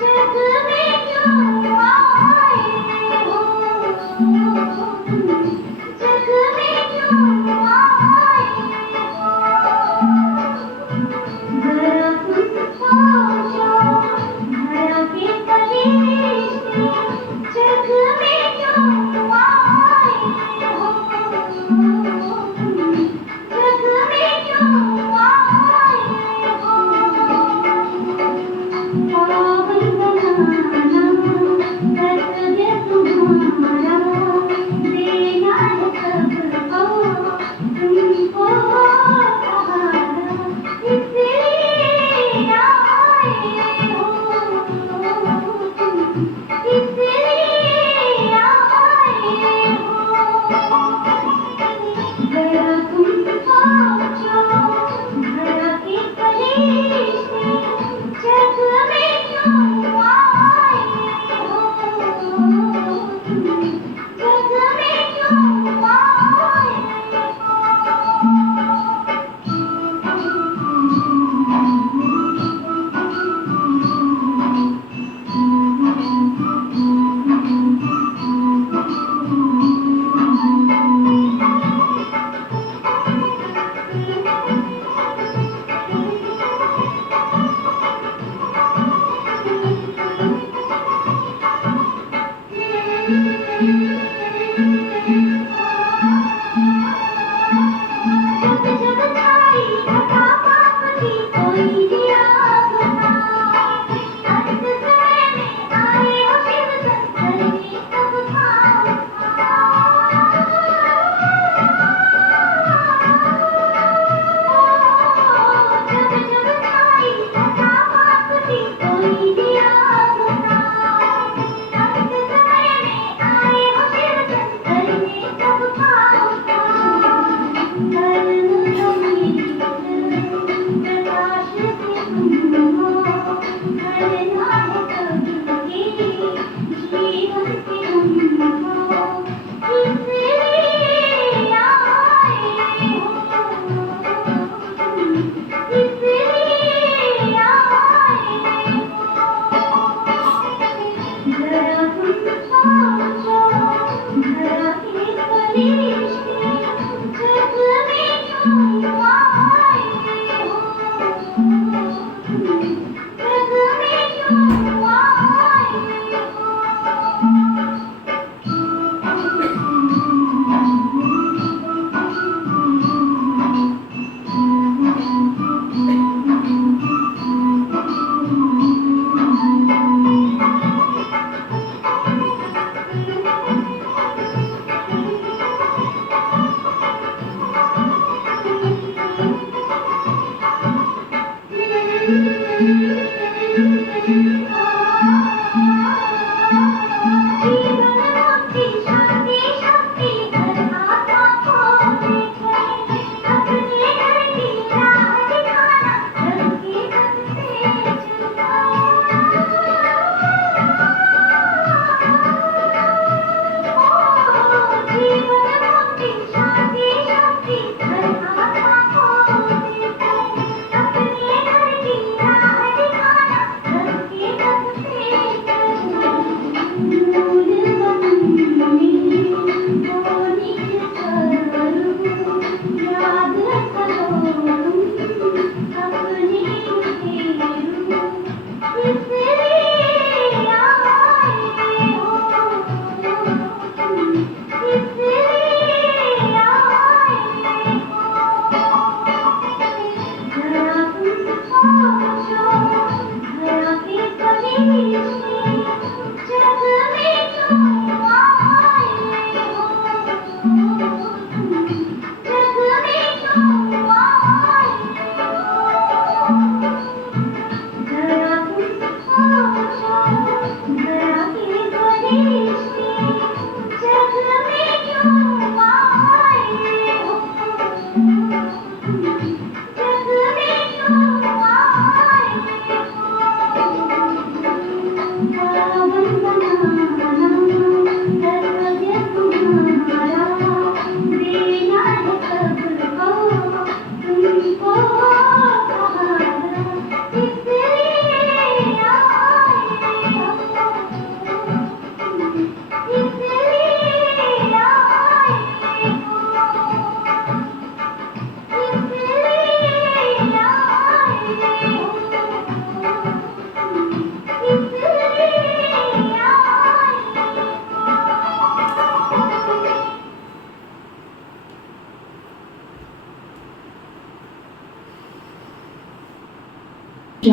जग में क्यों आए हो, जग में क्यों आए हो, जरा तुम सोचो, भरा के फरिश्ते जग में क्यों आए हो, जग में क्यों आए हो। पावन बनाना कर्तव्य तुम्हारा, देना है सबको तुमको सहारा, इसलिए आए हो, इसलिए आए हो। जरा तुम सोचो, भरा के फरिश्ते जग में क्यों आए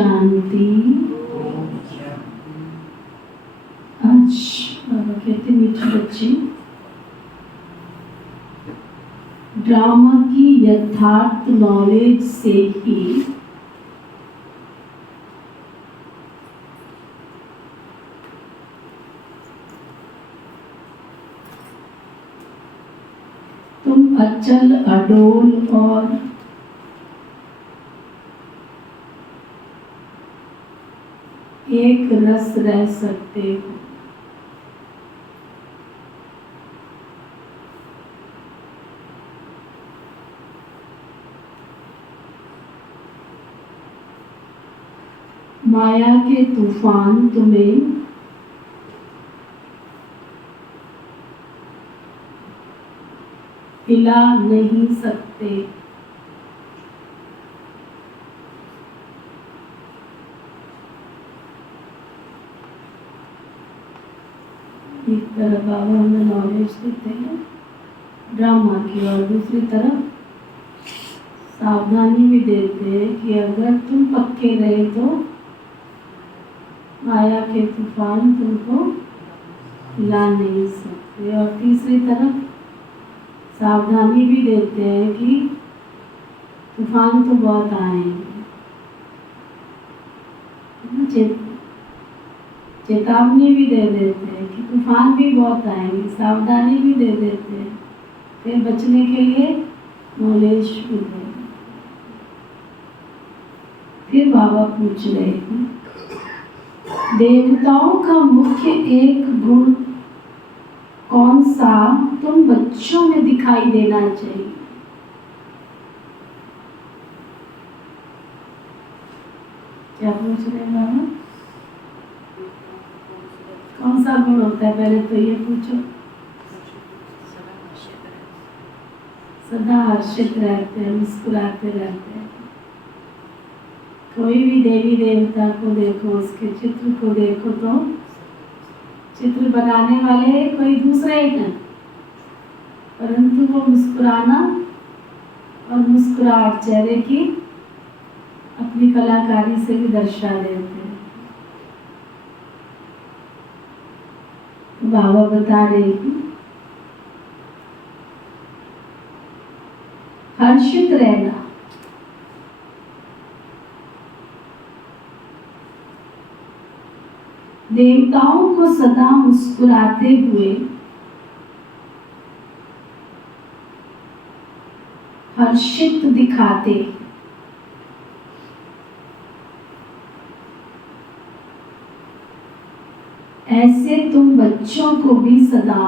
शांति। आज बाबा कहते मीठे बच्चे, ड्रामा की यथार्थ नॉलेज से ही तुम अचल अडोल और एक रस रह सकते हो। माया के तूफान तुम्हें हिला नहीं सकते। एक तरफ बाबा हमें नॉलेज देते हैं ड्रामा की, और दूसरी तरफ सावधानी भी देते हैं कि अगर तुम पक्के रहे तो माया के तूफान तुमको हिला नहीं सकते। और तीसरी तरफ सावधानी भी देते हैं कि तूफान तो बहुत आएंगे। चेतावनी भी दे देते हैं कि तूफान भी बहुत आएंगे, सावधानी भी दे देते हैं, फिर बचने के लिए नॉलेज भी दे देते। फिर बाबा पूछ रहे हैं, देवताओं का मुख्य एक गुण कौन सा तुम बच्चों में दिखाई देना चाहिए? क्या पूछ रहे हैं बाबा? कौन सा गुण होता है? पहले तो ये पूछो। सदा हर्षित रहते हैं, मुस्कुराते रहते हैं। कोई भी देवी देवता को देखो, उसके चित्र को देखो तो चित्र बनाने वाले कोई दूसरे ही हैं, परंतु वो मुस्कुराना और मुस्कुराहट चेहरे की अपनी कलाकारी से भी दर्शा देते हैं। बाबा बता रहे हैं, हर्षित रहना, देवताओं को सदा मुस्कुराते हुए हर्षित दिखाते, ऐसे तुम बच्चों को भी सदा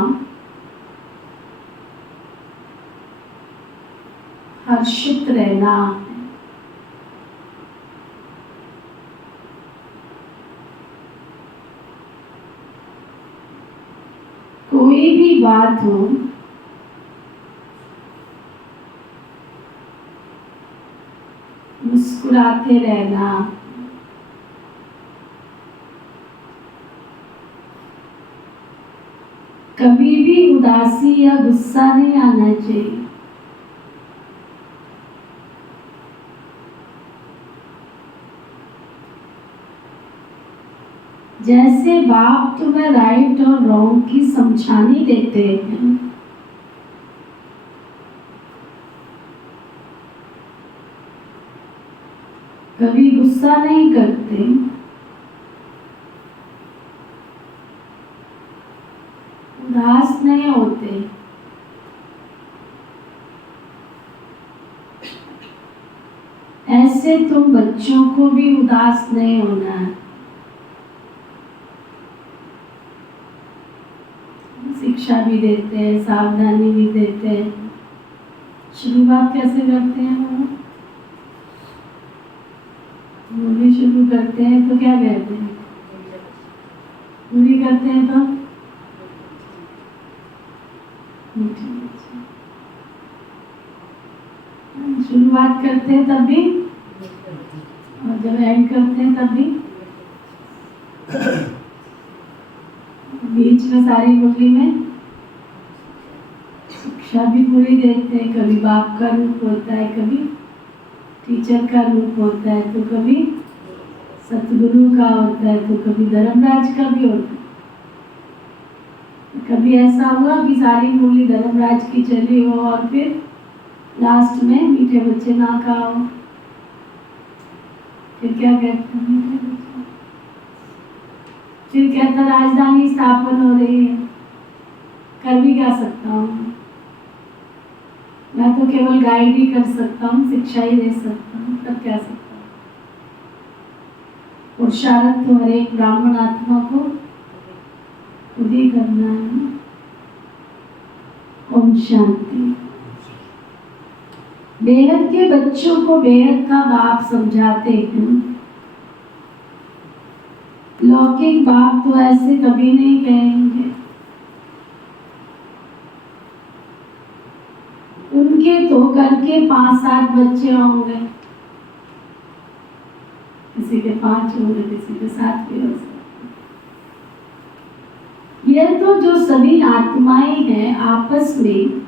हर्षित रहना। कोई भी बात हो, मुस्कुराते रहना। कभी भी उदासी या गुस्सा नहीं आना चाहिए। जैसे बाप तुम्हें राइट और रॉन्ग की समझानी देते हैं, कभी गुस्सा नहीं करते, उदास नहीं होते, ऐसे तुम बच्चों को भी उदास नहीं होना है। शिक्षा भी देते हैं, सावधानी भी देते हैं। शुरुआत कैसे करते हैं हम? मूवी शुरू करते हैं तो क्या कहते हैं? पूरी करते हैं तो शुरुआत करते हैं तब भी, और जब एंड करते हैं तब भी, बीच में सारी मुरली में शिक्षा भी पूरी देते हैं। कभी बाप का रूप होता है, कभी टीचर का रूप होता है, तो कभी सतगुरु का होता है तो कभी धर्मराज का भी होता है। कभी ऐसा हुआ कि सारी मूली धर्मराज की चली हो और फिर लास्ट में मीठे बच्चे ना खाओ, फिर क्या कहते हैं मीठे बच्चे, फिर कहता राजधानी स्थापन हो रही है, कर भी क्या सकता हूँ मैं, तो केवल गाइड ही कर सकता हूँ, शिक्षा ही दे सकता हूँ, कर क्या सकता हूँ। पुरुषार्थ तो हर एक ब्राह्मण आत्मा को खुद ही करना है ना। ओम शांति। बेहद के बच्चों को बेहद का बाप समझाते हैं। लौकिक बाप तो ऐसे कभी नहीं कहेंगे। उनके तो घर के 5-7 बच्चे होंगे, किसी के 5 होंगे, किसी के 7 भी हो सकते। यह तो जो सभी आत्माएं हैं आपस में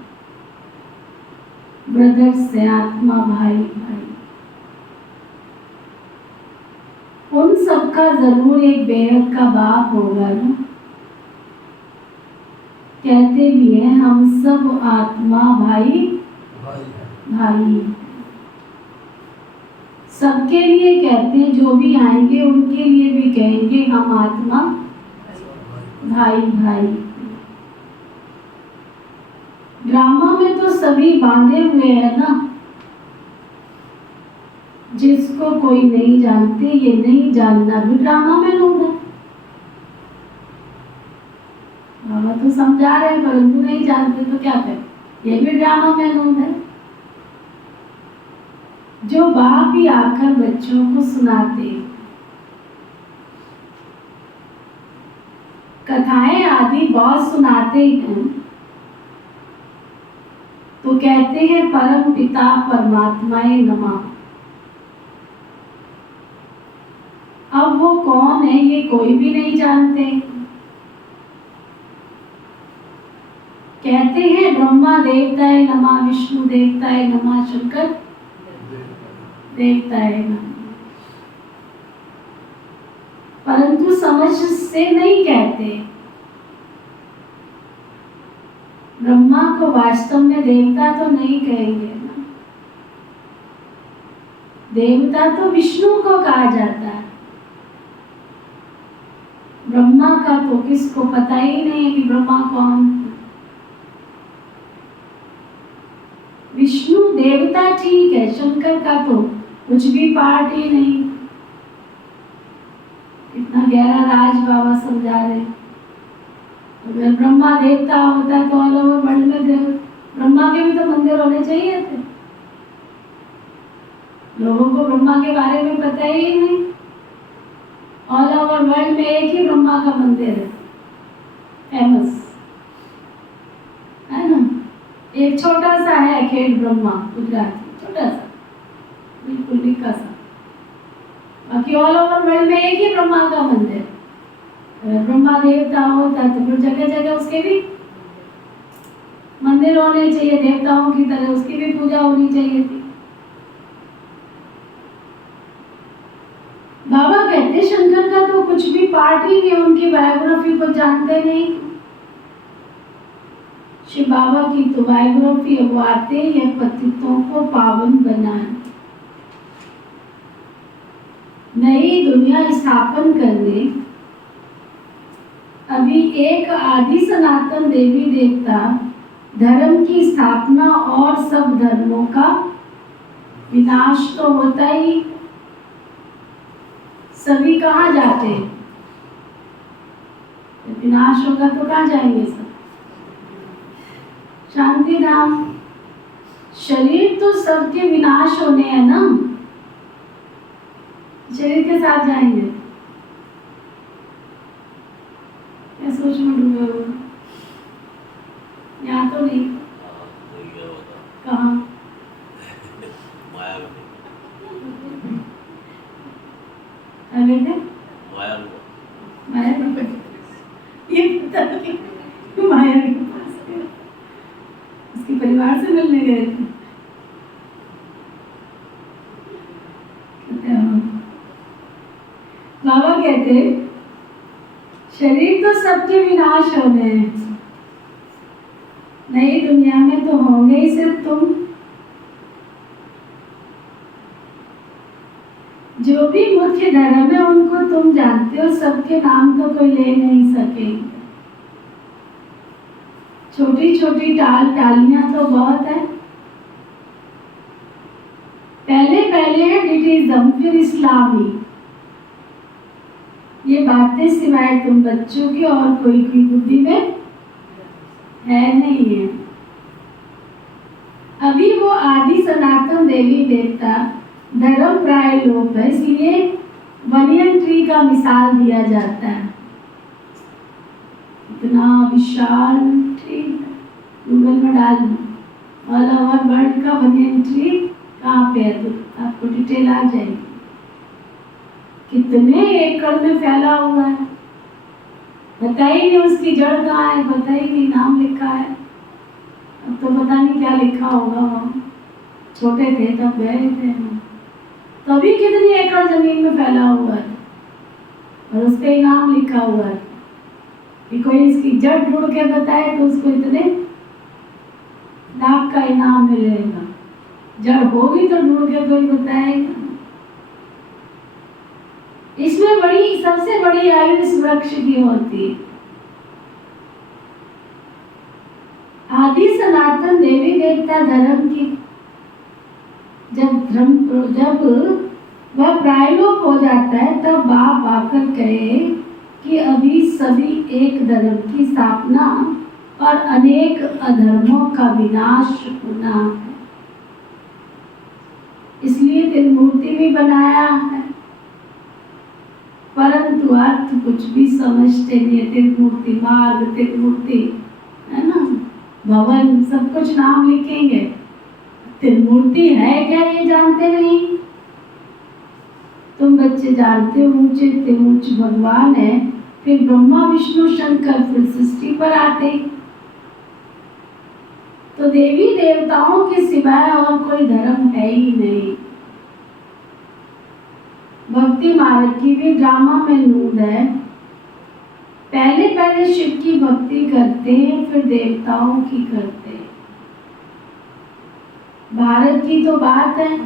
ब्रदर्स है, आत्मा भाई भाई, उन सबका जरूर एक बेहद का बाप होगा ना। कहते भी हैं हम सब आत्मा भाई भाई, सबके लिए कहते हैं, जो भी आएंगे उनके लिए भी कहेंगे हम आत्मा भाई भाई। ड्रामा में तो सभी बांधे हुए हैं ना, जिसको कोई नहीं जानते, ये नहीं जानना भी ड्रामा में लोग है। बाबा तो समझा रहे हैं परंतु नहीं जानते तो क्या करें, ये भी ड्रामा में लोग है। जो बाप ही आकर बच्चों को सुनाते, कथाएं आदि बहुत सुनाते हैं, तो कहते हैं परम पिता परमात्माए नमः। अब वो कौन है ये कोई भी नहीं जानते। कहते हैं ब्रह्मा देवताए नमः, विष्णु देवताए नमः, शंकर देवताए नमः, परंतु समझ से नहीं कहते। ब्रह्मा को वास्तव में देवता तो नहीं कहेंगे ना, देवता तो विष्णु को कहा जाता है। ब्रह्मा का तो किसको पता ही नहीं है कि ब्रह्मा कौन। विष्णु देवता ठीक है, शंकर का तो कुछ भी पार्ट ही नहीं। कितना गहरा राज बाबा समझा रहे। अगर ब्रह्मा देवता होता तो ऑल ओवर वर्ल्ड में ब्रह्मा के भी तो मंदिर होने चाहिए थे। लोगों को ब्रह्मा के बारे में पता ही नहीं। ऑल ओवर वर्ल्ड में एक ही ब्रह्मा का मंदिर है फेमस, है ना। एक छोटा सा है खेड़ ब्रह्मा, गुजरात, छोटा सा, बिल्कुल निक्का सा। बाकी ऑल ओवर वर्ल्ड में एक ही ब्रह्मा का मंदिर। अगर ब्रह्मा देवता होता तो फिर जगह जगह उसके भी मंदिर होने चाहिए, देवताओं की तरह उसकी भी पूजा होनी चाहिए थी। बाबा कहते शंकर का तो कुछ भी पार्ट ही नहीं, उनकी बायोग्राफी को जानते नहीं। शिव बाबा की तो बायोग्राफी अब आते हैं पतितों को पावन बनाए, नई दुनिया स्थापन करने। अभी एक आदि सनातन देवी देवता धर्म की स्थापना और सब धर्मों का विनाश तो होता ही। सभी कहाँ जाते हैं, विनाश होगा तो कहाँ जाएंगे सब, शांति धाम। शरीर तो सबके विनाश होने हैं ना, शरीर के साथ जाएंगे। क्या सोच में डूबे हो, यहाँ तो नहीं, कहाँ अरे थे माया ये पता नहीं माया के पास गया, उसके परिवार से मिलने गए थे। शरीर तो सबके विनाश होने हैं, नई दुनिया में तो होंगे ही सिर्फ तुम। जो भी मुख्य धर्म है उनको तुम जानते हो, सबके नाम तो कोई ले नहीं सकेंगे। छोटी छोटी टालियां तो बहुत है। पहले पहले ब्रिटिज्म, फिर इस्लामी, ये बातें सिवाय तुम बच्चों की और कोई बुद्धि में है नहीं है। अभी वो आदि सनातन देवी देवता धर्म प्राय लोप है, इसलिए बनियन ट्री का मिसाल दिया जाता है। इतना विशाल ट्री, गूगल में डाल दो ऑल ओवर वर्ल्ड का बनियन ट्री कहाँ पे है तो आपको डिटेल आ जाएगी। कितने एकड़ में फैला हुआ है, बताइए नहीं उसकी जड़ कहाँ है, बताइए नहीं नाम लिखा है। अब तो पता नहीं क्या लिखा होगा, हम छोटे थे तब गए थे, तभी कितनी एकड़ जमीन में फैला हुआ है और उस पे नाम लिखा हुआ है कि कोई इसकी जड़ ढूंढ के बताए तो उसको इतने लाख का इनाम मिलेगा। जड़ होगी तो ढूंढ के कोई बताएगा। इसमें बड़ी, सबसे बड़ी आयु इस वृक्ष की होती है। आदि सनातन देवी देवता धर्म की जब वह प्रायलोप हो जाता है तब बाप आकर कहे कि अभी सभी एक धर्म की स्थापना और अनेक अधर्मों का विनाश होना है, इसलिए त्रिमूर्ति भी बनाया है। परंतु अर्थ कुछ भी समझते नहीं है। त्रिमूर्ति मार्ग, त्रिमूर्ति है ना, भवन, सब कुछ नाम लिखेंगे, त्रिमूर्ति है क्या ये जानते नहीं। तुम बच्चे जानते हो ऊंचे से ऊंच भगवान है, फिर ब्रह्मा विष्णु शंकर, फिर सृष्टि पर आते। तो देवी देवताओं के सिवाय और कोई धर्म है ही नहीं। भक्ति मार्ग की भी ड्रामा में नूद है। पहले पहले शिव की भक्ति करते हैं, फिर देवताओं की करते हैं। भारत की तो बात है,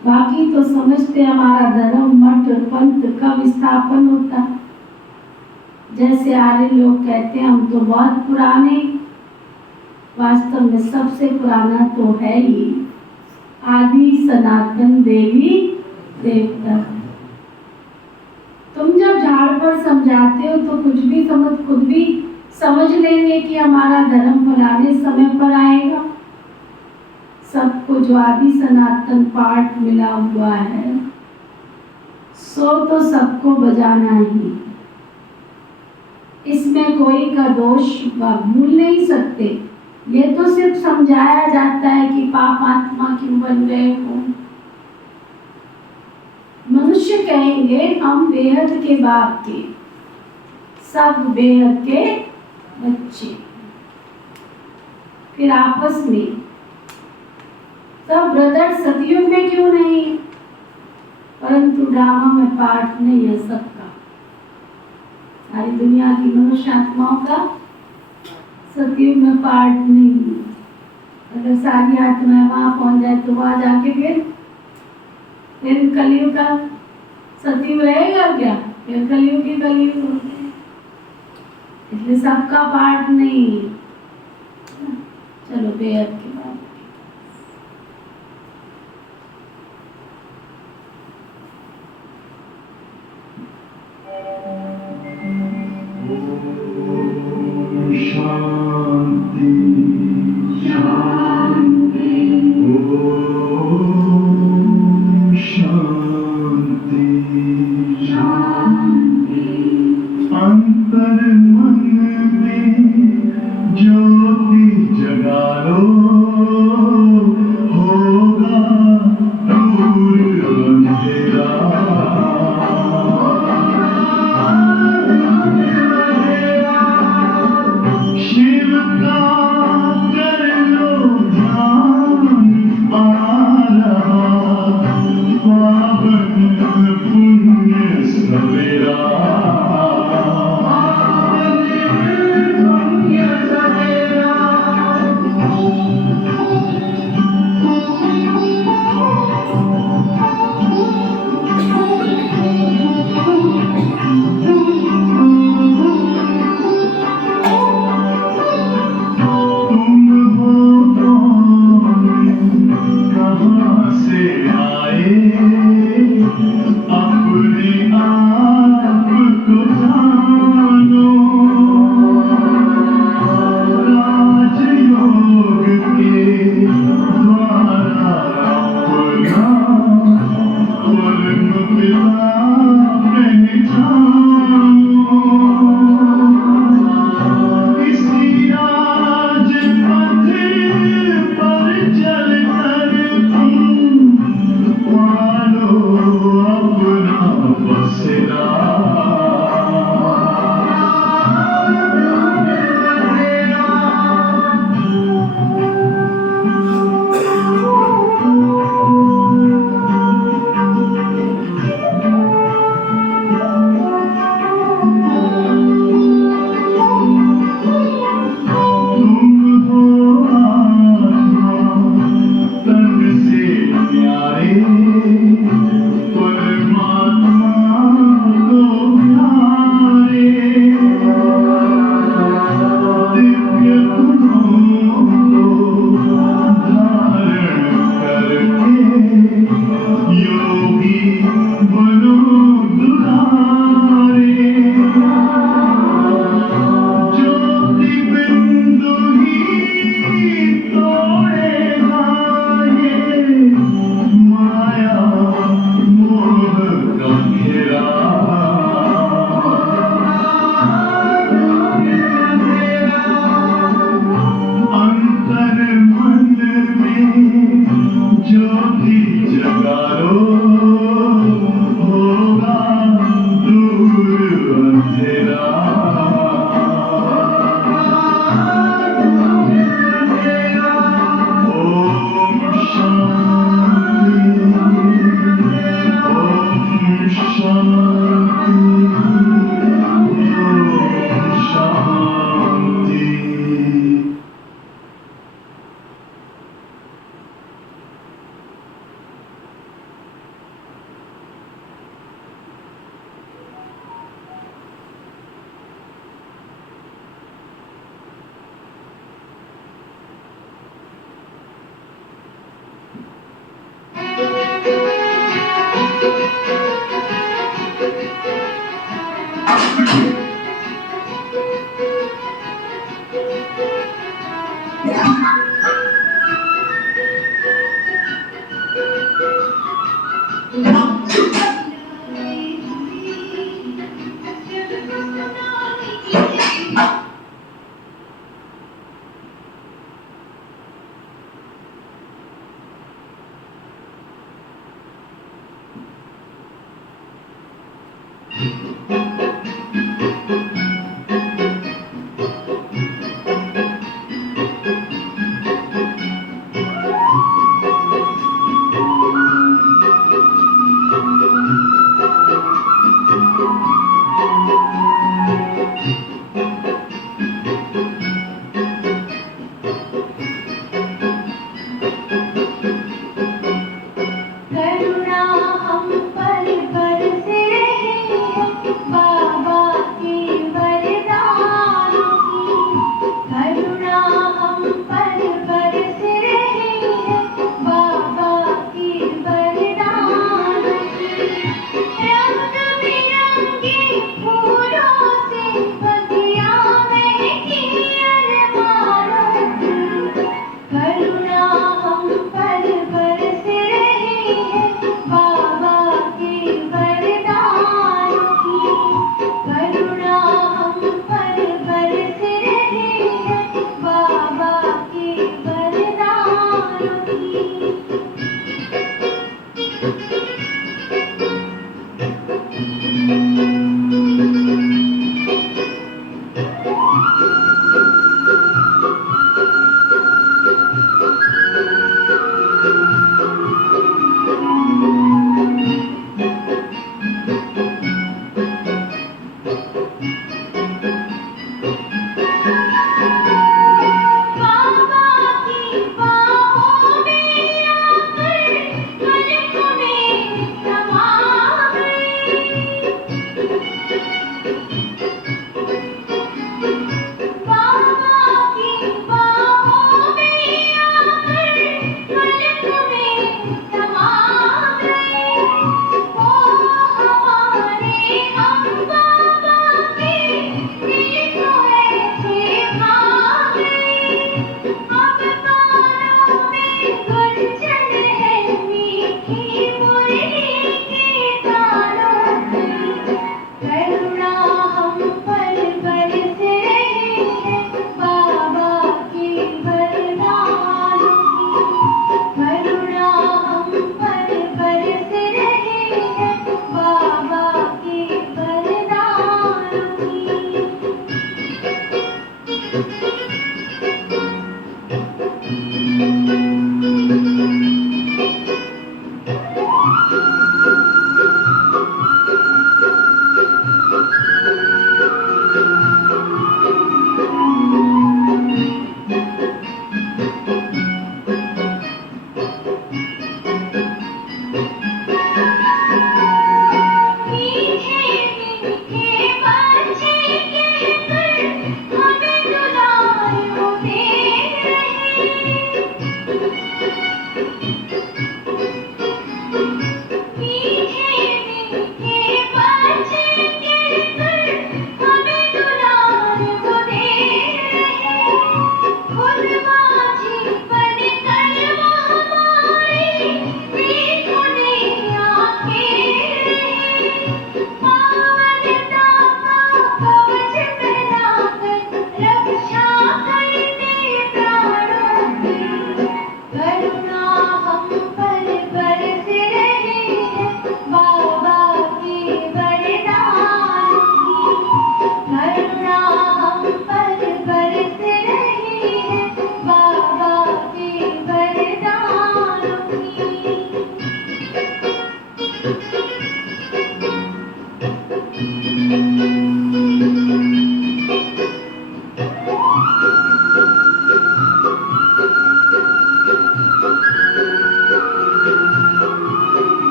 बाकी तो समझते हमारा धर्म मठ पंथ कब स्थापन होता। जैसे आर्य लोग कहते हैं हम तो बहुत पुराने, वास्तव में सबसे पुराना तो है ही आदि सनातन देवी देवता। तुम जब झाड़ पर समझाते हो तो कुछ भी खुद भी समझ लेंगे कि हमारा धर्म फलाने समय पर आएगा। सबको जो आदि सनातन पाठ मिला हुआ है सो तो सबको बजाना ही, इसमें कोई का दोष भूल नहीं सकते। ये तो सिर्फ समझाया जाता है कि पाप आत्मा क्यों बन रहे हो। मनुष्य कहेंगे हम बेहद के बाप के, सब बेहद के बच्चे, फिर आपस में सब ब्रदर सतयुग में क्यों नहीं, परंतु ड्रामा में पार्ट नहीं है सबका। सारी दुनिया की मनुष्य आत्माओं का सतयुग में पार्ट नहीं है। अगर सारी आत्माएं वहां पहुंच जाए तो वहां जाके फिर कलयुग का सतयुग रहेगा क्या, फिर कलयुग की कलयुग होगी। इसलिए सबका पार्ट नहीं है। चलो बेहद के बाद शांति शांति ओम शांति शांति। अंतर मन में ज्योति जगा लो, होगा दूर अंधेरा। शिव का कर लो ध्यान, आ रहा पावन पुण्य सवेरा।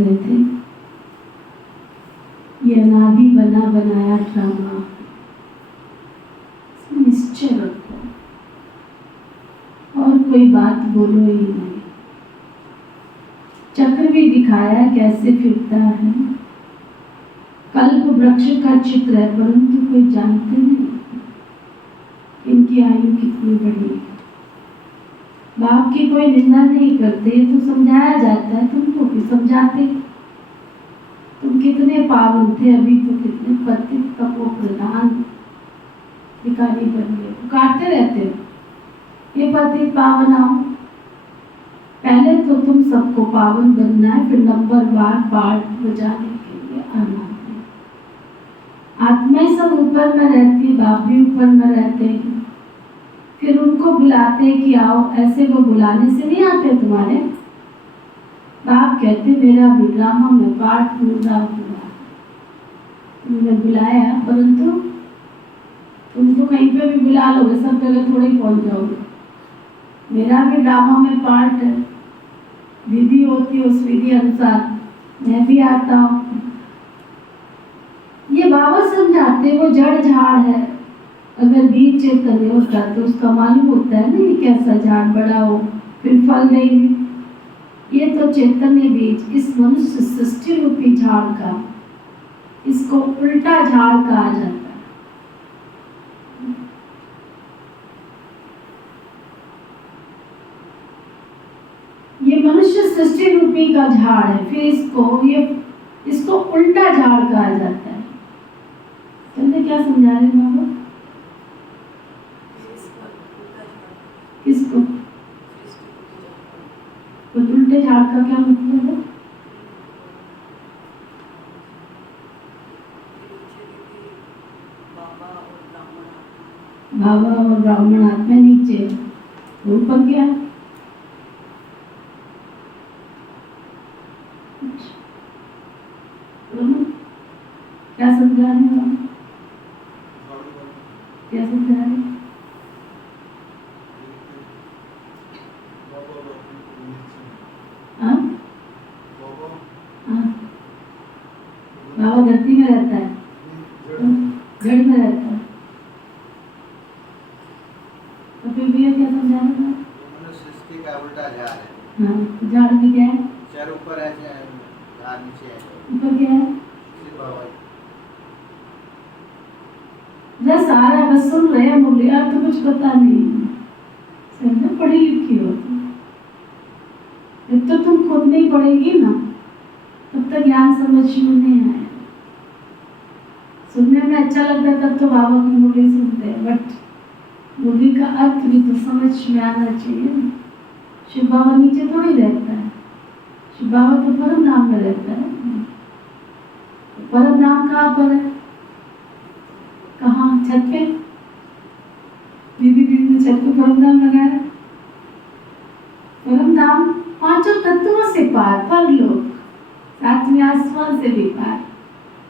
रहे थे, ये अनादि बना बनाया ड्रामा, इसमें निश्चय रखो और कोई बात बोलो ही नहीं। चक्र भी दिखाया कैसे फिरता है, कल्प वृक्ष का चित्र है, परंतु कोई जानते नहीं इनकी आयु कितनी बड़ी है। बाप की कोई निंदा नहीं करते, तो समझाया जाता है, तुमको भी समझाते। तुम कितने पावन थे, अभी तो कितने पतित तपो प्रधान भिखारी बन गए, पुकारते रहते हो ये पतित पावन आओ। पहले तो तुम सबको पावन बनना है, फिर नंबर बार बजाने के लिए आना है। आत्माएं सब ऊपर में रहती है, बाप भी ऊपर में रहते हैं, फिर उनको बुलाते हैं कि आओ। ऐसे वो बुलाने से नहीं आते तुम्हारे। बाप कहते मेरा भी ड्रामा में पाठ पूरा हुआ, तुमने बुलाया, परंतु तुमको कहीं पे भी बुला लोगे, सब जगह थोड़े ही पहुंच जाओगे। मेरा भी ड्रामा में पार्ट है, विधि होती है, उस विधि अनुसार मैं भी आता हूँ। ये बाबा समझाते, वो जड़ झाड़ है, अगर बीज चैतन्य होता तो उसका मालूम होता है ना ये कैसा झाड़ बड़ा हो फिर फल देंगे। ये तो चैतन्य बीज, इस मनुष्य सृष्टि रूपी झाड़ का, इसको उल्टा झाड़ कहा जाता है। ये मनुष्य सृष्टि रूपी का झाड़ है, फिर इसको उल्टा झाड़ कहा जाता है। तुमने क्या समझा रहे बाबा? किसको? तो उल्टे झाड़ का क्या मतलब है? बाबा और ब्राह्मण आत्मा नीचे, ऊपर क्या? क्या समझा रहे हैं? क्या समझा रहे हैं? बाबा धरती में रहता है, जड़ में रहता है, तो फिर भी क्या समझा रहे हैं? सृष्टि का उल्टा झाड़ है। हाँ, झाड़ में क्या है? चार ऊपर है, झाड़ नीचे है। ऊपर क्या है? बाबा जब सारा बस सुन रहे हैं मुरली, यार तो कुछ पता नहीं, समझो पढ़ी लिखी हो जब तक तुम खुद नहीं पढ़ेगी ना तब तक ज्ञान समझ में नहीं आया। सुनने में अच्छा लगता है तब तो बाबा की मुरली सुनते हैं, बट मुरली का अर्थ भी तो समझ में आना चाहिए। शिव बाबा नीचे थोड़ी रहता है, शिव बाबा तो परम धाम में रहता है। परम धाम कहाँ पर है? कहाँ? छत पे? दीदी ने छत पे परम धाम लगाया। परम धाम पांचों तत्वों से पार, परलोक, सातवें आसमान से भी पार,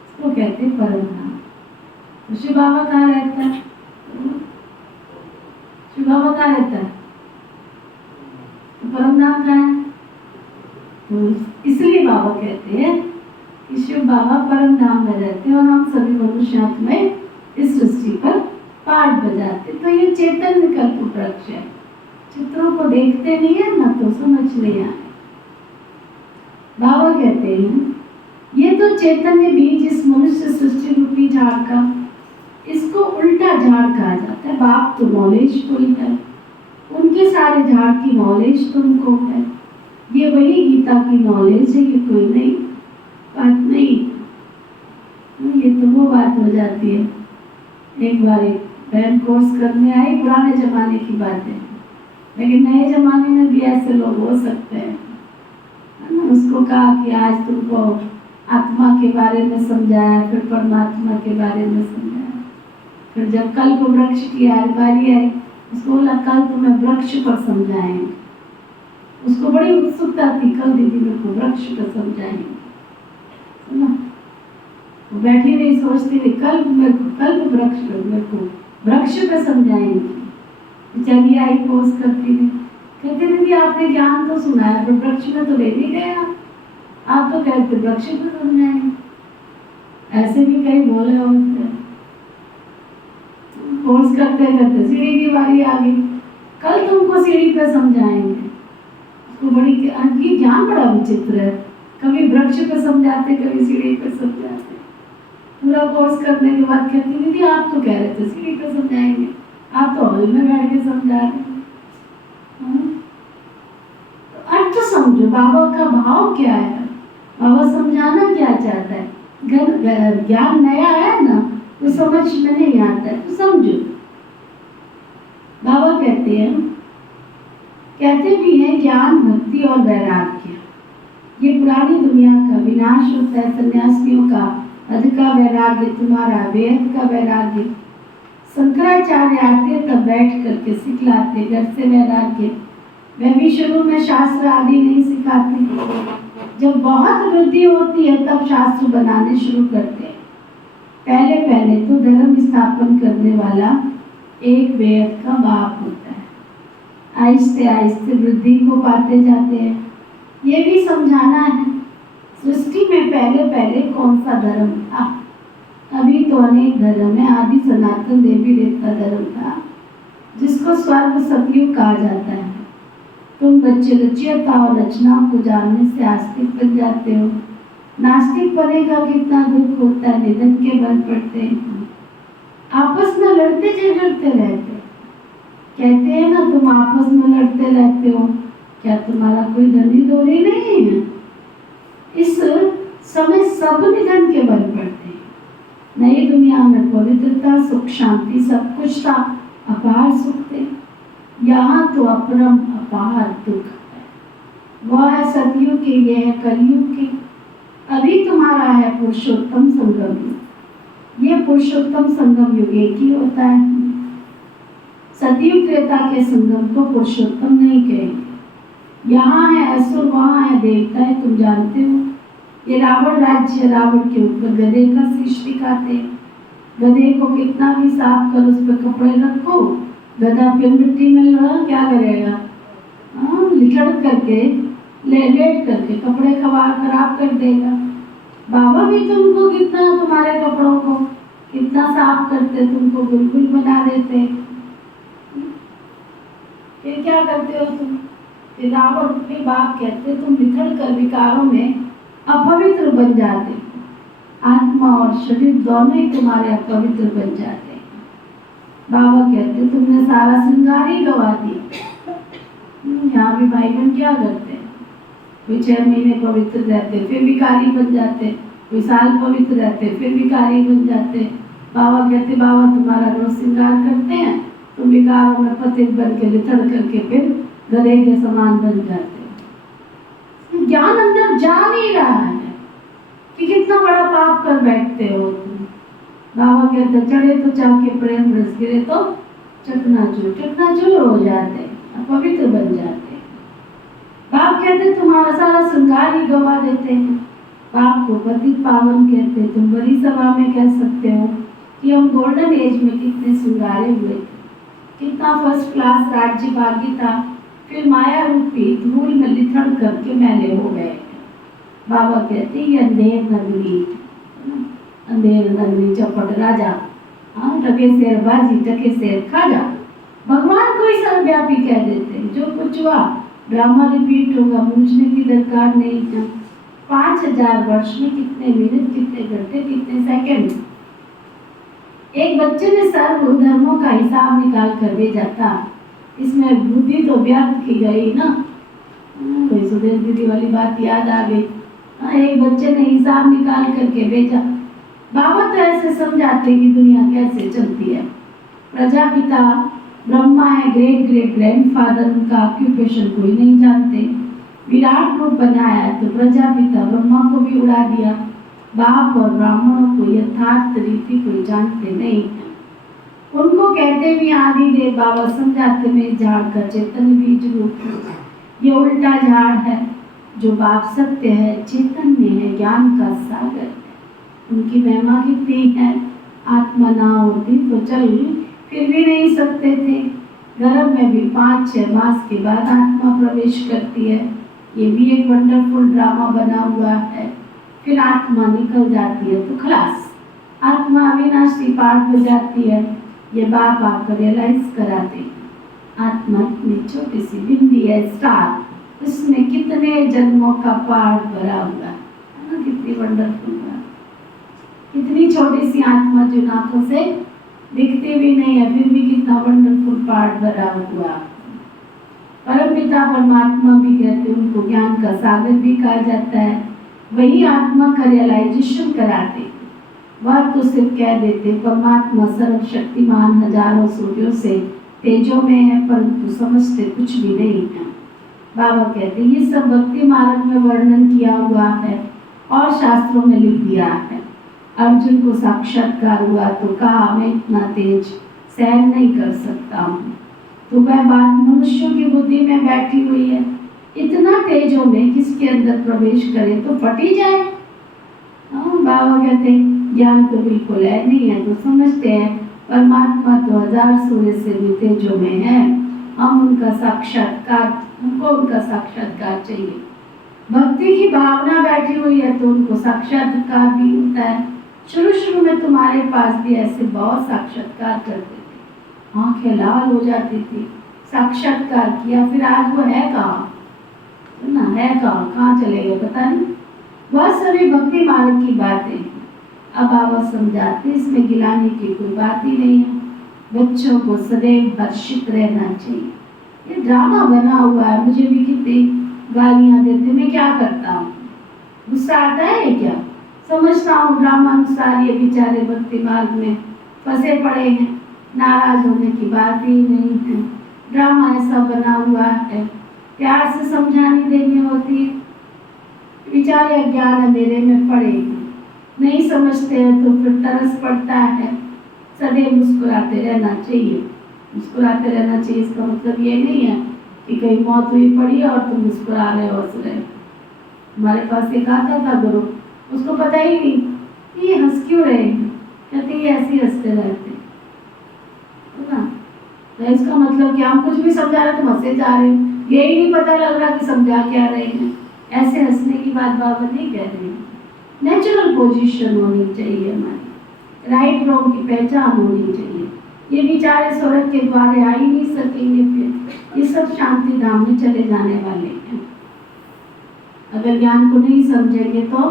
इसको कहते हैं परम धाम। तो शिव बाबा कहाँ रहता है? शिव बाबा कहाँ रहता है? तो परम धाम कहाँ है? तो इसलिए बाबा कहते हैं कि शिव बाबा परम धाम में रहते हैं और हम सभी मनुष्य आत्माएं इस सृष्टि पर पाठ बजाते। तो ये चैतन्य कल्प वृक्ष है, चित्रों को देखते नहीं है ना तो समझ नहीं आए। बाबा कहते हैं ये तो चैतन्य बीज, इस मनुष्य सृष्टि रूपी झाड़ का, इसको उल्टा झाड़ कहा जाता है। बाप तो नॉलेजफुल है, उनके सारे झाड़ की नॉलेज तुमको है, ये वही गीता की नॉलेज है, ये कोई नई बात नहीं। ये तो वो बात हो जाती है, एक बार एक बहन कोर्स करने आई, पुराने जमाने की बात है, लेकिन नए जमाने में भी ऐसे लोग हो सकते हैं। उसको कहा कि आज तुमको आत्मा के बारे में समझाया, फिर परमात्मा के बारे में समझाया, फिर जब कल्प वृक्ष की बारी आई, उसको बोला कल तुम्हें वृक्ष पर समझाएंगे। उसको बड़ी उत्सुकता थी, कल दीदी मेरे को वृक्ष पर समझाएंगे। वो बैठी नहीं, सोचती थी कल मेरे को कल्प वृक्ष पर, मेरे को वृक्ष पे समझाएंगे। बेचारी आई कोर्स करती थी, कहते दीदी आपने ज्ञान तो सुनाया पर वृक्ष में तो ले नहीं गए आप तो कहते वृक्ष को समझाएंगे, ऐसे भी कई बोले होते हैं। कोर्स करते करते सीढ़ी की बारी आ गई, कल तुमको सीढ़ी पे समझाएंगे। उसको बड़ी ये ज्ञान बड़ा विचित्र है, कभी वृक्ष पे समझाते, कभी सीढ़ी पे समझाते। पूरा कोर्स करने के बाद कहती दीदी आप तो कह रहे थे सीढ़ी पे समझाएंगे, आप तो हॉल में बैठ के समझा रहे हैं। अर्थ समझो, बाबा का भाव क्या है, बाबा समझाना क्या चाहता है। ज्ञान नया है ना तो समझ में नहीं आता है, तो समझो। बाबा कहते भी हैं ज्ञान, भक्ति और वैराग्य, ये पुरानी दुनिया का विनाश होता है। सन्यासियों का अध का वैराग्य, तुम्हारा वेद का वैराग्य। शंकराचार्य आते तब बैठ करके सिखलाते, घर से वैराग्य। वे भी शुरू में शास्त्र आदि नहीं सिखाते, जब बहुत वृद्धि होती है तब शास्त्र बनाने शुरू करते हैं। पहले तो धर्म स्थापन करने वाला एक वेद का बाप होता है, आहिस्ते आहिस्ते वृद्धि को पाते जाते हैं। ये भी समझाना है सृष्टि में पहले कौन सा धर्म था। अभी तो अनेक धर्म है। आदि सनातन देवी देवता धर्म था, जिसको स्वर्ग सतयुग कहा जाता है। तुम बच्चे रचयिता और रचनाओं को जानने से आस्तिक बन जाते हो। नास्तिक बने का कितना दुख होता है, निधन के बल पड़ते हैं, आपस में लड़ते झगड़ते रहते। कहते हैं ना तुम आपस में लड़ते रहते हो, क्या तुम्हारा कोई धनी दोरी नहीं है। इस समय सब निधन के बल पड़ते हैं। नई दुनिया में पवित्रता, सुख, शांति सब कुछ था, अपार सुख थे। यहाँ तो अपरम अपार दुख है। वह है सतयुग के, ये है कलयुग के। अभी तुम्हारा है पुरुषोत्तम संगम युग। ये पुरुषोत्तम संगम युग एक ही होता है। सतयुग त्रेता के संगम को पुरुषोत्तम नहीं कहेंगे। यहाँ है असुर, वहाँ है देवता है, तुम जानते हो। ये रावण राज्य, रावण के ऊपर गधे का शीश दिखाते। गधे को कितना भी साफ कर, उस पर कपड़े रखो, गधा फिर मिट्टी में लड़ा क्या करेगा, लिखड़ करके लेट करके कपड़े खराब कर देगा। बाबा भी तुमको कितना, तुम्हारे कपड़ों को कितना साफ करते, तुमको बिल्कुल बना देते। फिर क्या करते हो तुम? फिर रावण के बाप कहते तुम बिखड़ कर विकारों में अपवित्र बन जाते। आत्मा और शरीर दोनों ही तुम्हारे अपवित्र बन जाते। बाबा कहते तुमने सारा श्रृंगार ही गवा दिया। यहाँ भी भाई बहन क्या करते हैं, कोई 6 महीने पवित्र रहते फिर विकारी बन जाते, कोई साल पवित्र रहते फिर विकारी बन जाते। बाबा कहते बाबा तुम्हारा रोज श्रृंगार करते हैं, तुम विकारों में पतित बन के लिथड़ करके फिर गधे के समान बन जाते। ज्ञान अंदर जा नहीं रहा है कि कितना बड़ा पाप कर बैठते हो तुम। बाबा कहते चढ़े तो चाके प्रेम रस, गिरे तो चकनाचूर हो जाते, पवित्र बन जाते। बाप कहते तुम्हारा सारा श्रृंगार ही गवा देते हैं। बाप को पतित पावन कहते। तुम बड़ी सभा में कह सकते हो कि हम गोल्डन एज में कितने श्रृंगारे हुए थे, कितना फर्स्ट क्लास राज्य भाग्य था, फिर माया रूपी धूल में लिथड़ करके मैले हो गए। बाबा कहते ये अंधेर नगरी चौपट राजा, टके शेर बाजी टके शेर खाजा। भगवान को ही सर्वव्यापी कह देते हैं। जो कुछ हुआ ड्रामा रिपीट होगा, पूछने की दरकार नहीं है। 5000 वर्ष में कितने मिनट, कितने घंटे, कितने सेकंड। एक बच्चे ने सर्व धर्मों का हिसाब निकाल कर भेजा था। इसमें बुद्धि तो व्यर्थ की गई ना। कोई सुधीर दीदी वाली बात याद आ गई। एक बच्चे ने हिसाब निकाल करके भेजा। बाबा तो ऐसे समझाते कि दुनिया कैसे चलती है। प्रजापिता ब्रह्मा है, ग्रेट ग्रेट ग्रैंडफादर, उनका ऑक्यूपेशन कोई नहीं जानते। विराट रूप बनाया तो प्रजापिता ब्रह्मा को भी उड़ा दिया। बाप और ब्राह्मणों को यथार्थ रीति कोई जानते नहीं है। उनको कहते भी आदि देव। बाबा समझाते में झाड़ का चेतन बीज रूप। ये उल्टा झाड़ है। जो बाप सत्य है, चैतन्य है, ज्ञान का सागर है। उनकी महिमा कितनी है। आत्मा ना होती तो चल फिर भी नहीं सकते थे। गर्भ में भी 5-6 मास के बाद आत्मा प्रवेश करती है। ये भी एक वंडरफुल ड्रामा बना हुआ है। फिर आत्मा निकल जाती है तो खलास, आत्मा अविनाशी पाठ बजाती है। ये बाप आकर रियलाइज कराते हैं आत्मा इतनी छोटी सी बिंदी है, स्टार, उसमें कितने जन्मों का पाठ भरा हुआ है ना। कितनी वंडरफुल बात, कितनी छोटी सी आत्मा जो आंखों से दिखती भी नहीं है, फिर भी कितना वंडरफुल पाठ भरा हुआ। परमपिता परमात्मा भी कहते हैं, उनको ज्ञान का सागर भी कहा जाता है। वही आत्मा का रियलाइजेशन कराते, वह तो सिर्फ कह देते परमात्मा सर्वशक्तिमान हजारों सूर्यों से तेजों में है, परंतु समझते कुछ भी नहीं है। बाबा कहते ये सब भक्ति मार्ग में वर्णन किया हुआ है और शास्त्रों में लिख दिया है। अर्जुन को साक्षात्कार हुआ तो कहा मैं इतना तेज सहन नहीं कर सकता हूँ। तो वह बात मनुष्यों की बुद्धि में बैठी हुई है, इतना तेजों में किसके अंदर प्रवेश करे तो फट ही जाए। बाबा कहते ज्ञान तो बिल्कुल है नहीं है, तो समझते हैं परमात्मा तो हजार सूर्य से भी तेजों में है, हम उनका साक्षात्कार, हमको उनका साक्षात्कार चाहिए। भक्ति की भावना बैठी हुई है तो उनको साक्षात्कार भी होता है। शुरू शुरू में तुम्हारे पास भी ऐसे बहुत साक्षात्कार करते थे, आंखें लाल हो जाती थी, साक्षात्कार किया, फिर आज वो है कहाँ ना, है कहाँ चले गए पता नहीं। वह सभी भक्ति मार्ग की बातें अब बाबा समझाते, इसमें गिलाने की कोई बात ही नहीं है। बच्चों को सदैव हर्षित रहना चाहिए। ये ड्रामा बना हुआ है, मुझे भी कितनी गालियां देते, मैं क्या करता हूँ, गुस्सा आता है क्या? समझता हूँ ड्रामा अनुसार ये बेचारे भक्ति मार्ग में फंसे पड़े हैं, नाराज होने की बात ही नहीं है। ड्रामा ऐसा बना हुआ है, प्यार से समझानी देनी होती है, बेचारे अज्ञान अंधेरे में पड़े नहीं समझते हैं तो फिर तरस पड़ता है। सदैव मुस्कुराते रहना चाहिए, मुस्कुराते रहना चाहिए। इसका मतलब ये नहीं है कि कहीं मौत हुई पड़ी और तुम मुस्कुरा रहे हो, हंस रहे हो। हमारे पास एक आता था गुरु, उसको पता ही नहीं कि ये हंस क्यों रहे हैं, कहते ये ऐसे ही हंसते रहते ना। तो इसका मतलब कि हम कुछ भी समझा रहे तो हंसे जा रहे हैं, यही नहीं पता लग रहा कि समझा क्या रहे हैं। ऐसे हंसने की बात बाबा नहीं कह रहे हैं। नेचुरल पोजीशन होनी चाहिए हमारी, राइट रॉन्ग की पहचान होनी चाहिए। ये बेचारे स्वर्ग के द्वारे आ ही नहीं सकेंगे, फिर ये सब शांति धाम में चले जाने वाले हैं। अगर ज्ञान को नहीं समझेंगे तो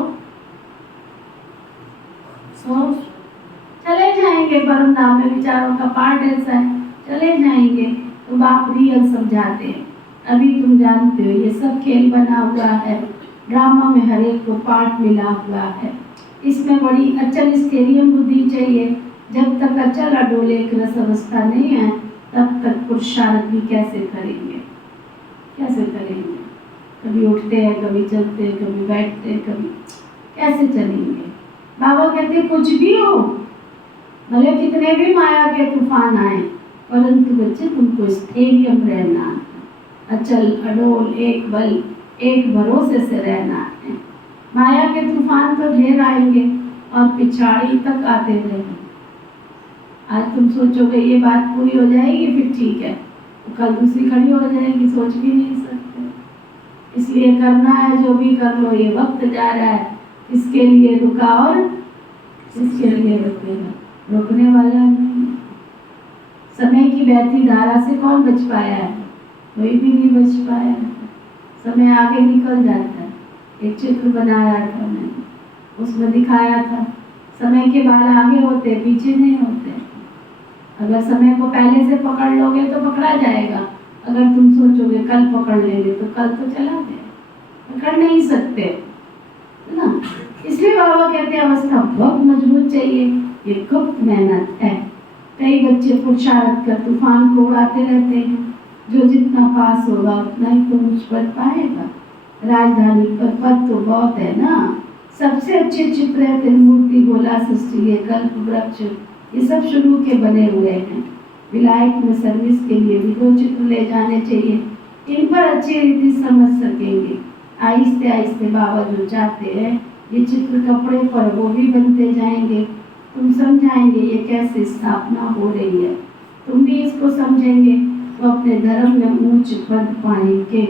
चले जाएंगे परम धाम में। विचारों का पार्ट ऐसा है, चले जाएंगे। तो बाप रियल समझाते हैं, अभी तुम जानते हो ये सब खेल बना हुआ है, ड्रामा में हर एक को पार्ट मिला हुआ है। इसमें बड़ी अचल स्टेरियम बुद्धि चाहिए। जब तक अचल अडोले एक रस अवस्था नहीं है तब तक पुरुषार्थ भी कैसे करेंगे, कैसे करेंगे? कभी उठते हैं, कभी चलते हैं, कभी बैठते हैं, कभी कैसे चलेंगे? बाबा कहते कुछ भी हो, भले कितने भी माया के तूफान आए, परंतु बच्चे तुमको स्टेरियम रहना है, अचल अडोल एक बल एक भरोसे से रहना है। माया के तूफान तो ढेर आएंगे और पिछाड़ी तक आते रहेंगे। आज तुम सोचोगे ये बात पूरी हो जाएगी फिर ठीक है, तो कल दूसरी खड़ी हो जाएगी, सोच भी नहीं सकते। इसलिए करना है जो भी कर लो, ये वक्त जा रहा है, इसके लिए रुका और इसके लिए रुकेगा, रुकने वाला नहीं। समय की बहती धारा से कौन बच पाया है? कोई भी नहीं बच पाया। समय आगे निकल जाता है। एक चित्र बनाया था मैंने, उसमें दिखाया था समय के बाल आगे होते पीछे नहीं होते। अगर समय को पहले से पकड़ लोगे तो पकड़ा जाएगा, अगर तुम सोचोगे कल पकड़ लेंगे तो कल तो चला जाएगा, पकड़ नहीं सकते, है ना। इसलिए बाबा कहते हैं अवस्था बहुत मजबूत चाहिए, ये गुप्त मेहनत है। कई बच्चे पुरुषार्थ कर तूफान को उड़ाते रहते हैं, जो जितना पास होगा उतना ही तो मुझ पर पाएगा। राजधानी पर पद तो बहुत है ना, सबसे अच्छे चित्र है त्रिमूर्ति, गोला सृष्टि, कल्प वृक्ष, ये सब शुरू के बने हुए हैं। विलायक में सर्विस के लिए भी 2 चित्र ले जाने चाहिए, इन पर अच्छी रीति समझ सकेंगे। आहिस्ते आहिस्ते बाबा जो चाहते हैं ये चित्र कपड़े पर वो भी बनते जाएंगे। तुम समझाएंगे ये कैसे स्थापना हो रही है, तुम भी इसको समझेंगे तो अपने धर्म में ऊंच पद पाएंगे।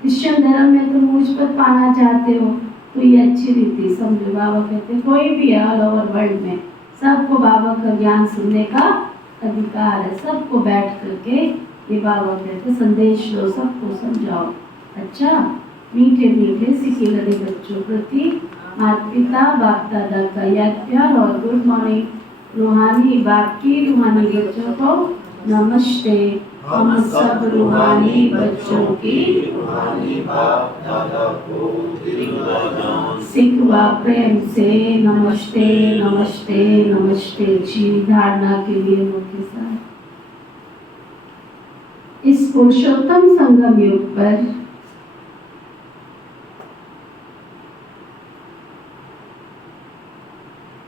क्रिश्चियन धर्म में तुम मुझ पर पाना चाहते हो तो ये अच्छी रीति समझो। बाबा कहते हैं कोई भी है ऑल ओवर वर्ल्ड में सबको बाबा का ज्ञान सुनने का अधिकार है। सबको बैठ करके ये बाबा कहते संदेश दो, सबको समझाओ। अच्छा, मीठे मीठे सिखी लड़े बच्चों प्रति माता पिता बाप दादा का याद प्यार और गुड मॉर्निंग रूहानी बाप की रूहानी बच्चों को नमस्ते। हम सब रूहानी बच्चों की रूहानी बाप दादा को दिल लगान सिखवा प्रेम से नमस्ते नमस्ते नमस्ते जी। धारणा के लिए मुख्य सार इस पुरुषोत्तम संगम युग पर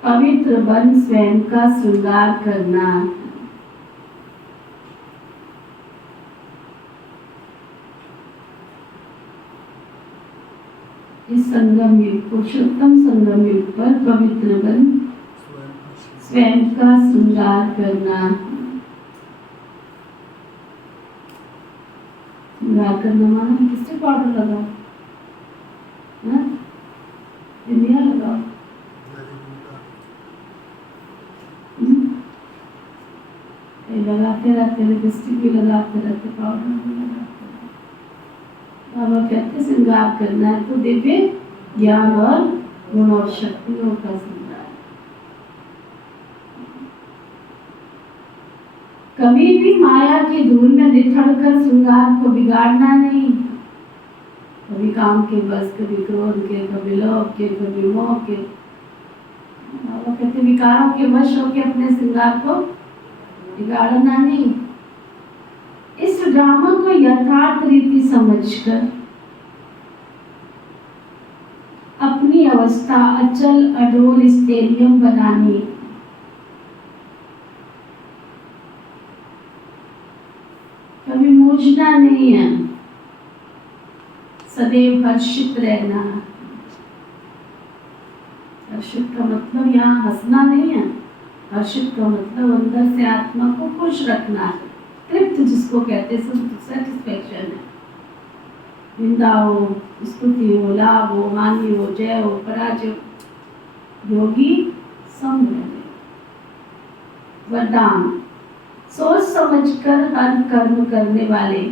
पवित्र बन स्वयं का श्रृंगार करना। इस संगम युग पुरुषोत्तम संगम युग पर पवित्र बन स्वयं का श्रृंगार करना। श्रृंगार करना माना किससे पाउडर लगाओ, बिंदिया लगाओ, लगाते रहते, लिपस्टिक भी लगाते रहते, पाउडर भी लगाते रहते। बाबा कहते श्रृंगार करना है तो दिव्य ज्ञान और गुण और शक्तियों का श्रृंगार। कभी भी माया की धूल में निथरकर श्रृंगार को बिगाड़ना नहीं। कभी काम के बस, कभी क्रोध के, कभी लोभ के, कभी मोह के। बाबा कहते विकारों के वश होकर अपने श्रृंगार को बिगाड़ना नहीं। इस ड्रामा को यथार्थ रीति समझकर अपनी अवस्था अचल अडोल स्टेडियम बनानी। कभी मूझना नहीं है, सदैव हर्षित रहना। हर्षित का मतलब यहाँ हंसना नहीं है, हर्षित का मतलब अंदर से आत्मा को खुश रखना है। तृप्त जिसको कहते हैं सेटिस्फैक्शन है। निंदा हो, स्तुति हो, लाभ हो, हानि हो, जय हो, पराजय हो, योगी सम रहे। वरदान सोच समझकर हर कर्म करने वाले,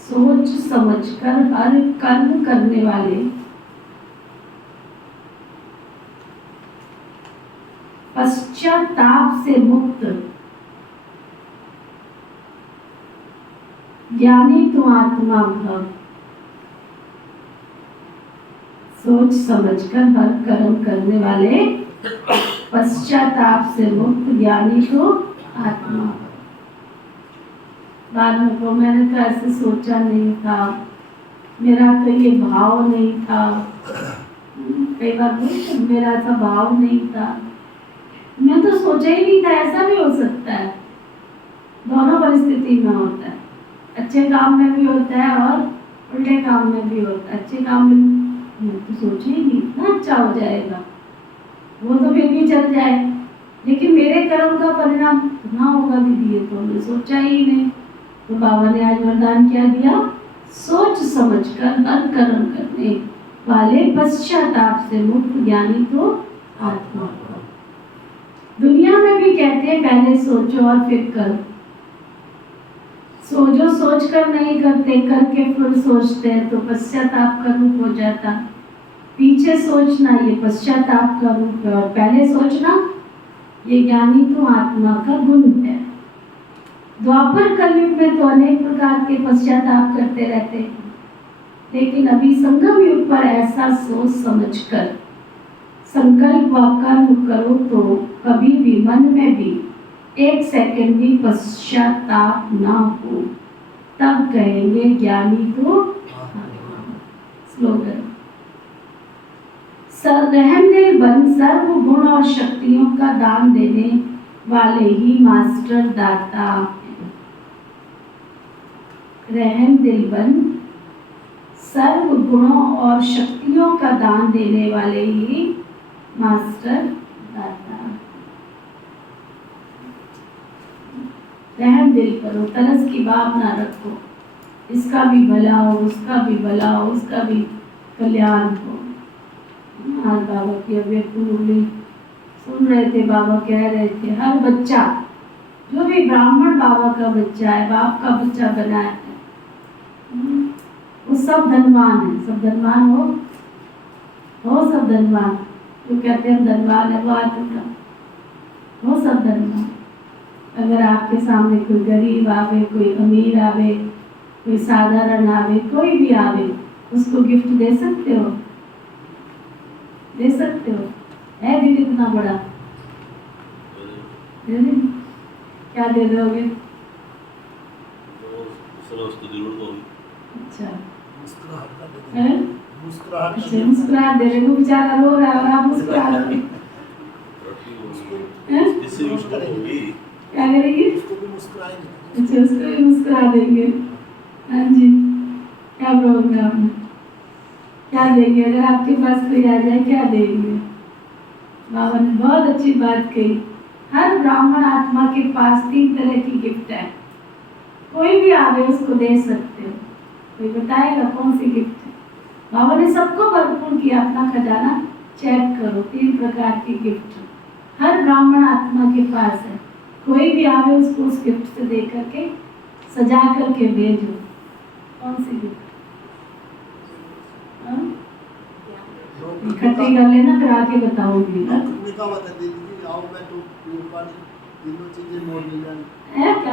सोच समझकर हर कर्म करने वाले पश्चाताप से मुक्त ज्ञानी तो आत्मा भव। सोच समझकर हर कर्म करने वाले पश्चाताप से मुक्त ज्ञानी तो आत्मा भव। बाद में को मैंने तो ऐसे सोचा नहीं था, मेरा तो ये भाव नहीं था। कई बार बोलते मेरा ऐसा भाव नहीं था, मैं तो सोचा ही नहीं था। ऐसा भी हो सकता है, दोनों परिस्थिति में होता है। अच्छे काम में भी होता है और उल्टे काम में भी होता है। अच्छे काम में मैं तो सोचा ही नहीं इतना अच्छा हो जाएगा, वो तो फिर भी चल जाए, लेकिन मेरे कर्म का परिणाम इतना होगा दीदी, ये तो मैं सोचा ही नहीं। तो बाबा ने आज वरदान क्या दिया? सोच समझकर हर कर्म करने वाले पश्चाताप से मुक्त ज्ञानी तो आत्मा। दुनिया में भी कहते हैं पहले सोचो और फिर करो। सोचो सोच कर नहीं करते, करके फिर सोचते हैं तो पश्चाताप का रूप हो जाता। पीछे सोचना ये पश्चाताप का रूप है और पहले सोचना ये ज्ञानी तो आत्मा का गुण है। द्वापर कलयुग में तो अनेक प्रकार के पश्चाताप करते रहते हैं, लेकिन अभी संगम युग पर ऐसा सोच समझकर संकल्प व कर्म करो तो कभी भी मन में भी एक सेकंड भी पश्चाताप ना हो, तब कहेंगे ज्ञानी तो। स्लोगन रहमदिल बन सर्व गुण और शक्तियों का दान देने वाले ही मास्टर दाता हैं। रहमदिल बन सर्व गुणों और शक्तियों का दान देने वाले ही मास्टर दाता। रहम दिल करो, तरस की भावना रखो। इसका भी भला हो, उसका भी भला हो, उसका भी कल्याण हो। आज बाबा की अव्यक्त मुरली सुन रहे थे, बाबा कह रहे थे हर बच्चा, जो भी ब्राह्मण बाबा का बच्चा है, बाप का बच्चा बना है, वो सब धनवान है। सब धनवान हो सब धनवान। जो कहते हैं धनवान है वो आत्मा, वो सब धनवान। अगर आपके सामने कोई गरीब आवे, कोई अमीर आवे, कोई साधारण आवे, कोई भी आवे, उसको गिफ्ट दे सकते हो? दे सकते हो? है दिल इतना बड़ा? दे दे? क्या दे दोगे? अच्छा, हैं? अच्छा, मुस्कुराहट दे रहे हो, बेचारा रो रहा है और आप मुस्कुरा रहे हो। हैं? क्या करेंगे? अच्छा, उसको भी मुस्कुरा देंगे। हाँ जी, क्या प्रोग्राम है? क्या देंगे? अगर आपके पास कोई आ जाए क्या देंगे? बाबा ने बहुत अच्छी बात कही। हर ब्राह्मण आत्मा के पास 3 तरह की गिफ्ट है। कोई भी आवे उसको दे सकते हो। कोई बताएगा कौन सी गिफ्ट है? बाबा ने सबको भरपूर किया। अपना खजाना चेक करो, 3 प्रकार की गिफ्ट हर ब्राह्मण आत्मा के पास है। कोई भी आवे उसको उस गिफ्ट से दे करके सजा करके भेजो। कौन सी गिफ्ट? इकट्ठी कर लेना, फिर आके बताओगी। क्या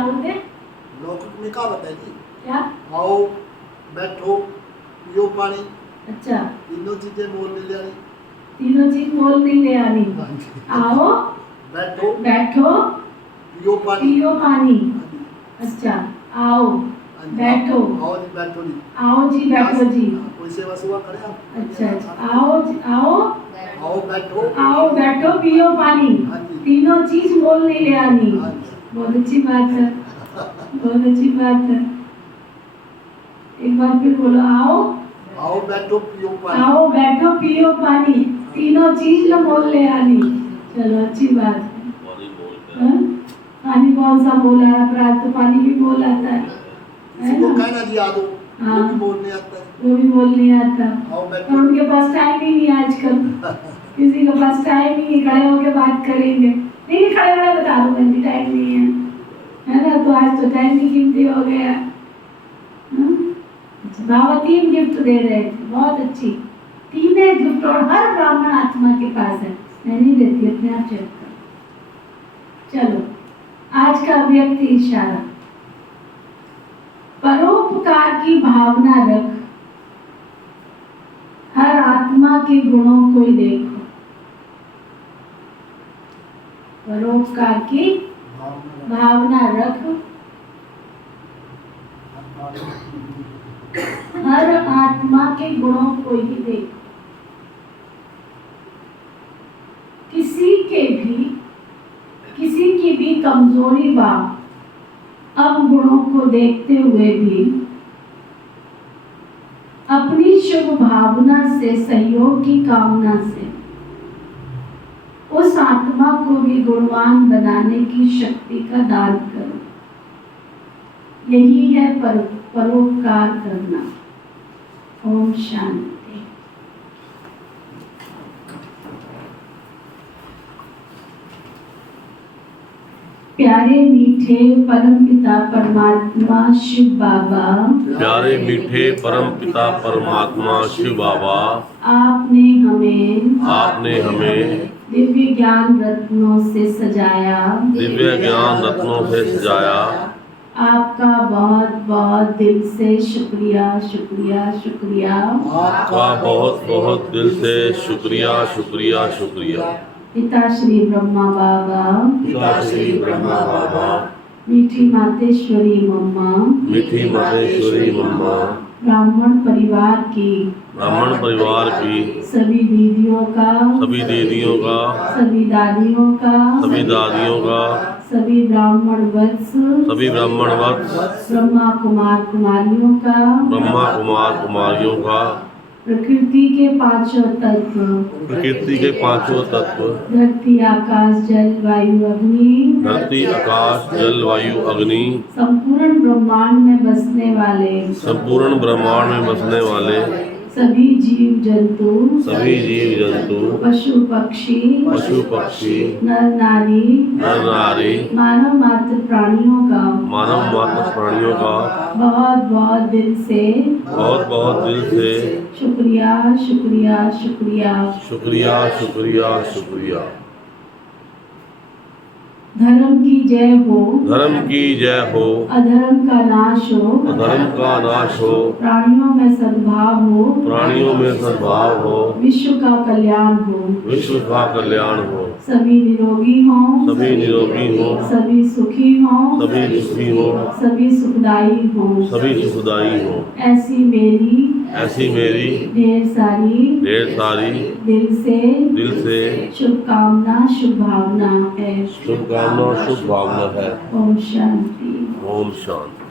बोलते? लौकिक में कहावत है जी, क्या? आओ बैठो पियो पानी, अच्छा, तीनों चीजें मोल ले जानी। तीनों चीज मोल नहीं ले आनी। आओ बैठो पियो पानी। पियो पानी। अच्छा, आओ बैठो। आओ जी बैठो जी। आओ जी बैठो जी। कोई सेवा सुवा करे आप? अच्छा, आओ आओ बैठो पियो पानी। तीनों चीज मोल नहीं ले आनी। बहुत अच्छी बात है, बहुत अच्छी बात है। एक बार फिर बोलो, आओ बैठो पियो पानी। आओ बैठो पियो पानी, तीनों चीज न मोल ले आनी। चलो, अच्छी बात है। हाँ? पानी कौन सा मोल आ रहा? पर आज तो पानी भी मोल आता है किसी को ना? कहना जी आ दो, हाँ, वो भी मोल नहीं आता है। वो भी मोल नहीं आता। आओ और बैठो। उनके पास टाइम ही नहीं है आजकल। किसी के पास टाइम ही नहीं, खड़े होके बात करेंगे। नहीं, खड़े खड़े बता दो बहन, टाइम नहीं है ना? तो आज तो टाइम की कीमती हो गया। अच्छा, बाबा 3 गिफ्ट दे रहे थे, बहुत अच्छी 3 गिफ्ट, और हर ब्राह्मण आत्मा के पास है। मैं नहीं देती, अपने आप चेक कर। चलो, आज का व्यक्ति इशारा। परोपकार की भावना रख, हर आत्मा के गुणों को ही देखो। परोपकार की भावना रख, हर आत्मा के गुणों को ही देखो। किसी की भी कमजोरी व अवगुणों को देखते हुए भी अपनी शुभ भावना से, सहयोग की कामना से उस आत्मा को भी गुणवान बनाने की शक्ति का दान करो। यही है परोपकार करना। ओम शांति। प्यारे मीठे परमपिता परमात्मा शिव बाबा, प्यारे मीठे परम पिता परमात्मा शिव बाबा, आपने हमें दिव्य ज्ञान रत्नों से सजाया। दिव्य ज्ञान रत्नों से सजाया। आपका बहुत बहुत दिल से शुक्रिया, शुक्रिया, शुक्रिया। आपका बहुत बहुत दिल से शुक्रिया, शुक्रिया, शुक्रिया। पिता श्री ब्रह्मा बाबा, पिता श्री ब्रह्मा बाबा, मीठी मातेश्वरी मम्मा, मीठी मातेश्वरी मम्मा, ब्राह्मण परिवार की सभी दीदियों का, सभी दीदियों का, सभी दादियों का, सभी दादियों का, सभी ब्राह्मण वत्स, ब्रह्मा कुमार कुमारियों का, ब्रह्मा कुमार कुमारियों का, प्रकृति के पांचों तत्व, प्रकृति के पांचों तत्व, धरती आकाश जल वायु अग्नि, धरती आकाश जल वायु अग्नि, संपूर्ण ब्रह्मांड में बसने वाले संपूर्ण ब्रह्मांड में बसने वाले सभी जीव जंतु, सभी जीव जंतु, पशु पक्षी, पशु पक्षी, नर नारी, नर नारी, मानव मात्र प्राणियों का मानव मात्र प्राणियों का बहुत बहुत दिल से बहुत बहुत दिल से शुक्रिया शुक्रिया शुक्रिया। शुक्रिया शुक्रिया शुक्रिया। धर्म की जय हो, धर्म की जय हो, अधर्म का नाश हो, धर्म का नाश हो, प्राणियों में सद्भाव हो, प्राणियों में सद्भाव हो, विश्व का कल्याण हो, विश्व का कल्याण हो, सभी निरोगी हों, सभी निरोगी हो, सभी सुखी हों, सभी सुखी हो, सभी सुखदायी हों, सभी सुखदायी हो। ऐसी मेरी ऐसी मेरी ढेर सारी दिल से शुभकामना शुभ भावना है। शुभकामना शुभ भावना है। ओम शांति। ओम शांति।